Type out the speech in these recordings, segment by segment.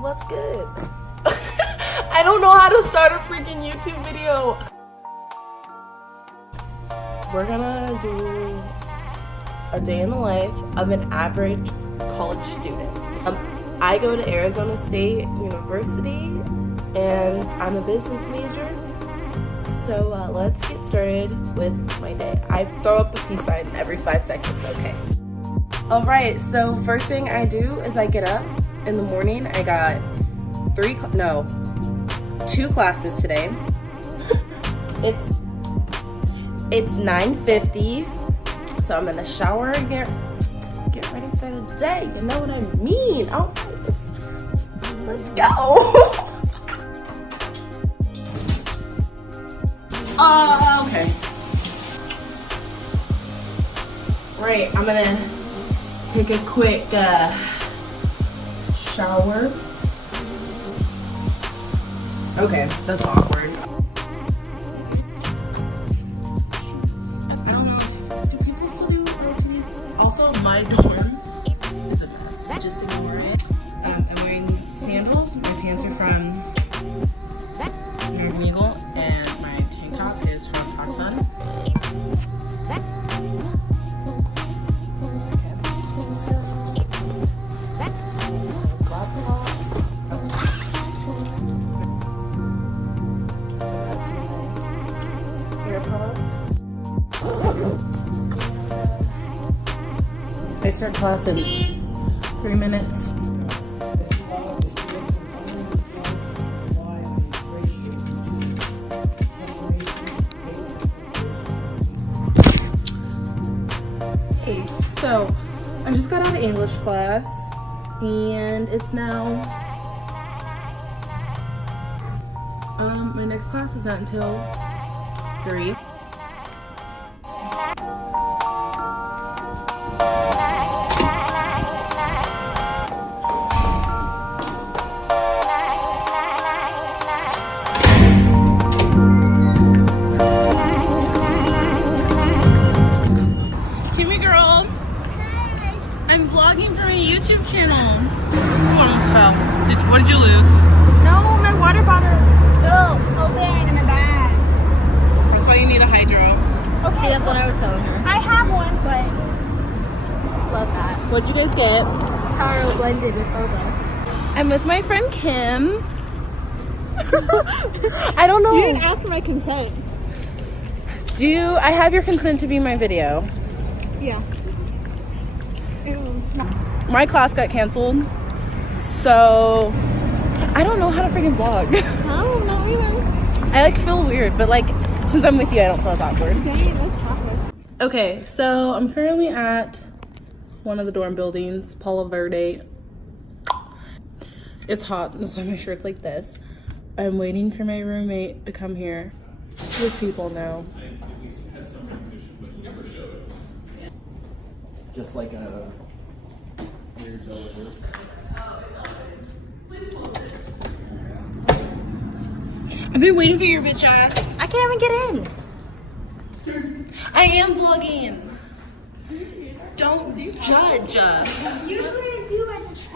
What's good? I don't know how to start a freaking YouTube video. We're gonna do a day in the life of an average college student. I go to Arizona State University and I'm a business major. So let's get started with my day. I throw up a peace sign every 5 seconds, okay? Alright, so first thing I do is I get up in the morning. I got 2 classes today. It's 9:50, so I'm gonna shower and get ready for the day. You know what I mean? Oh, let's go. Okay. Right, I'm gonna take a quick shower. Okay, that's awkward. I don't know, do people still do routines? Also, my dorm is a mess. Just ignore it. I'm wearing these sandals. My pants are from American Eagle, and my tank top is from PacSun. I start class in 3 minutes. Hey, so I just got out of English class and it's now my next class is not until 3. I'm vlogging for my YouTube channel. You almost fell. What did you lose? No, my water bottle is open in my bag. That's why you need a hydro. Okay, see, that's what I was telling her. I have one, but love that. What'd you guys get? Taro blended with boba. I'm with my friend Kim. I don't know. You didn't ask for my consent. I have your consent to be in my video? Yeah. My class got canceled, so I don't know how to freaking vlog. I don't know either. I feel weird, but since I'm with you, I don't feel as awkward. Okay, let's talk about it. Okay, so I'm currently at one of the dorm buildings, Palo Verde. It's hot, that's why my shirt's like this. I'm waiting for my roommate to come here. There's people now. Just like a weird villager. I've been waiting for your bitch ass. I can't even get in. I am vlogging. Don't judge. Usually I do.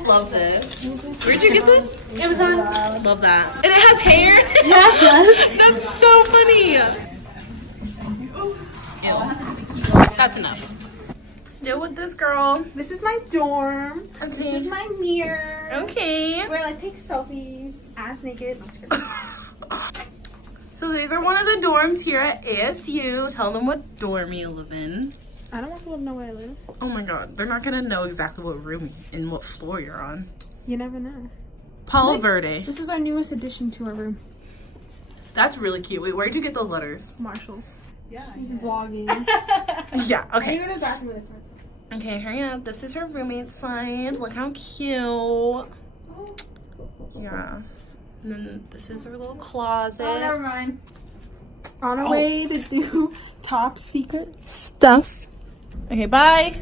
Love this. Where'd you get this? Amazon. Love that. And it has hair? Yeah, it does. That's so funny. Ew. That's enough. Still with this girl. This is my dorm. Okay. This is my mirror. Okay. Where I take selfies, ass naked. So these are one of the dorms here at ASU. Tell them what dorm you live in. I don't want people to know where I live. Oh my god, they're not gonna know exactly what room and what floor you're on. You never know. Palo Verde. This is our newest addition to our room. That's really cute. Wait, where'd you get those letters? Marshalls. Yeah. She's vlogging. Yeah, okay. I go to the bathroom with her. Okay, hurry up. This is her roommate's side. Look how cute. Yeah. And then this is her little closet. Oh, never mind. On our Oh. way to do top secret Stuff. Okay, bye.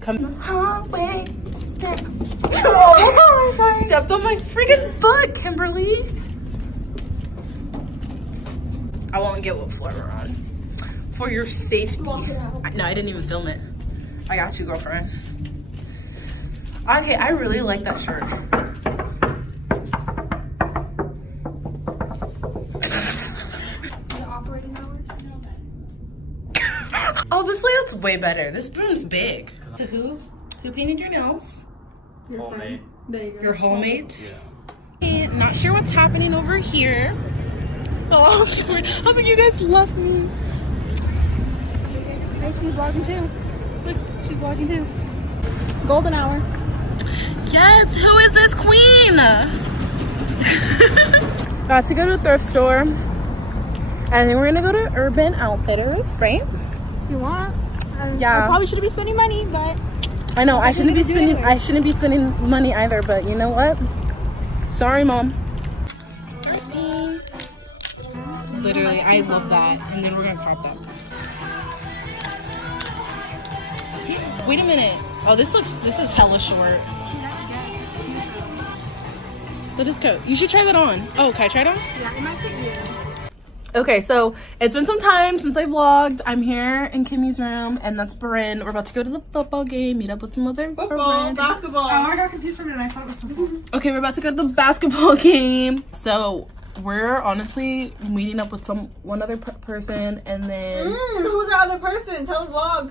Come the hallway. Oh, sorry. Stepped on my freaking foot, Kimberly. I won't get what floor we're on. For your safety. No, I didn't even film it. I got you, girlfriend. Okay, I really like that shirt. this layout's way better. This room's big. To who? Who painted your nails? Homemade. Your homemade? Yeah. Not sure what's happening over here. Oh, I was like, you guys love me. Hey, she's vlogging too. Look, she's vlogging too. Golden hour. Yes, who is this queen? Got to go to the thrift store. And then we're gonna go to Urban Outfitters, right? If you want. Yeah. I probably shouldn't be spending money, but I know I shouldn't be gonna do spending. anyways. I shouldn't be spending money either. But you know what? Sorry, mom. Literally, I love that. And then we're gonna crop that. Wait a minute. Oh, this is hella short. Look at this coat. You should try that on. Oh, can I try it on? yeah, it might fit you. Okay, so it's been some time since I vlogged. I'm here in Kimmy's room, and that's Bryn. We're about to go to the football game, meet up with some other friends. basketball. I got confused for a minute. I thought it was football. Okay, we're about to go to the basketball game. So we're honestly meeting up with one other person, and then Who's the other person? Tell the vlog.